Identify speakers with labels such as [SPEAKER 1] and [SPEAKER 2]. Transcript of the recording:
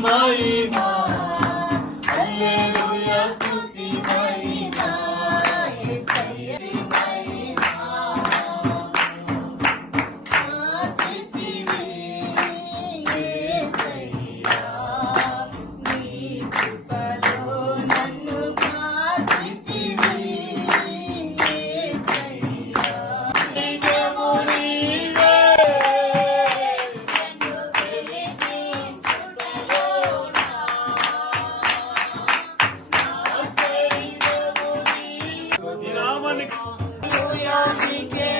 [SPEAKER 1] my ma
[SPEAKER 2] Hallelujah, you.